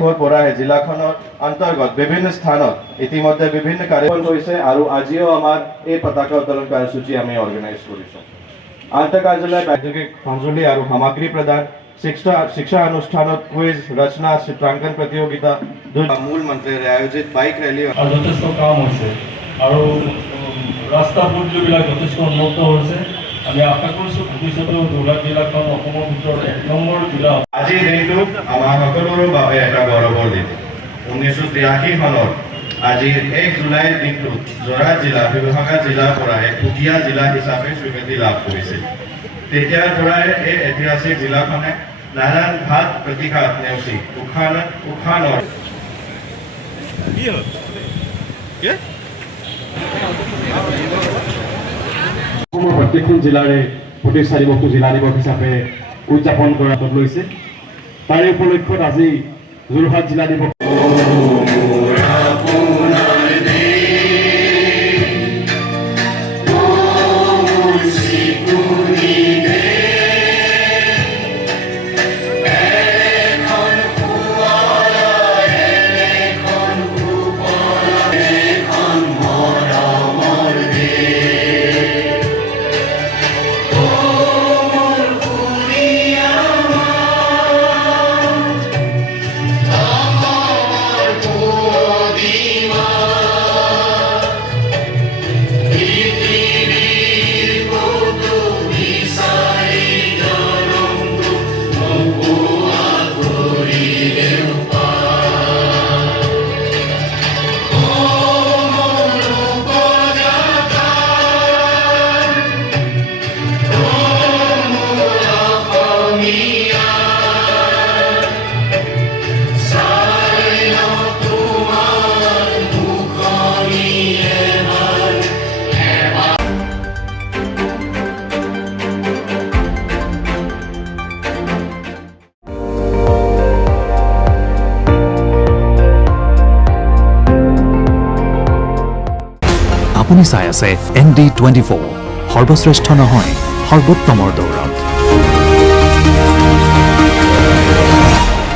তাৰিখৰ পৰা জিলাখনৰ অন্তৰ্গত বিভিন্ন স্থানত ইতিমধ্যে বিভিন্ন কাৰ্যক্ৰম হৈছে আৰু আজিও আমাৰ এই পতাকা উত্তোলন কাৰ্যসূচী আমি অৰ্গেনাইজ কৰিছোঁ। আন্তঃ কাৰ্যালয় ঔদ্যোগিক সঁজুলি আৰু সামগ্ৰী প্ৰদান, শিক্ষা অনুষ্ঠানত কুইজ, ৰচনা, চিত্ৰাংকন প্ৰতিযোগিতা, মূল মন্ত্ৰেৰে আয়োজিত বাইক ৰেলী যথেষ্ট কাম হৈছে আৰু ৰাস্তা পদূলিবিলাক যথেষ্ট উন্নত হৈছে। আমি আশা কৰিছোঁ ভৱিষ্যতেও যোৰহাট জিলাখন অসমৰ ভিতৰত ১ নম্বৰ জিলা। আজিৰ দিনটো আমাৰ সকলোৰে বাবে এটা গৌৰৱৰ দিন। 1983 চনৰ আজিৰ 1 জুলাইৰ দিনটোত যোৰহাট জিলা শিৱসাগৰ জিলাৰ পৰা এক সুকীয়া জিলা হিচাপে স্বীকৃতি লাভ কৰিছিল। তেতিয়াৰ পৰাই এই ঐতিহাসিক জিলাখনে নানান ঘাট প্ৰতিঘাত নেওচি উশানৰ অসমৰ প্ৰত্যেকখন জিলাৰে ৪৫ বছৰ জিলা দিৱস হিচাপে উদযাপন কৰাত লৈছে। তাৰে উপলক্ষত আজি যোৰহাট জিলা দিৱস আপুনি চাই আছে ND24 সৰ্বশ্ৰেষ্ঠ নহয় সৰ্বোত্তমৰ দৌৰত।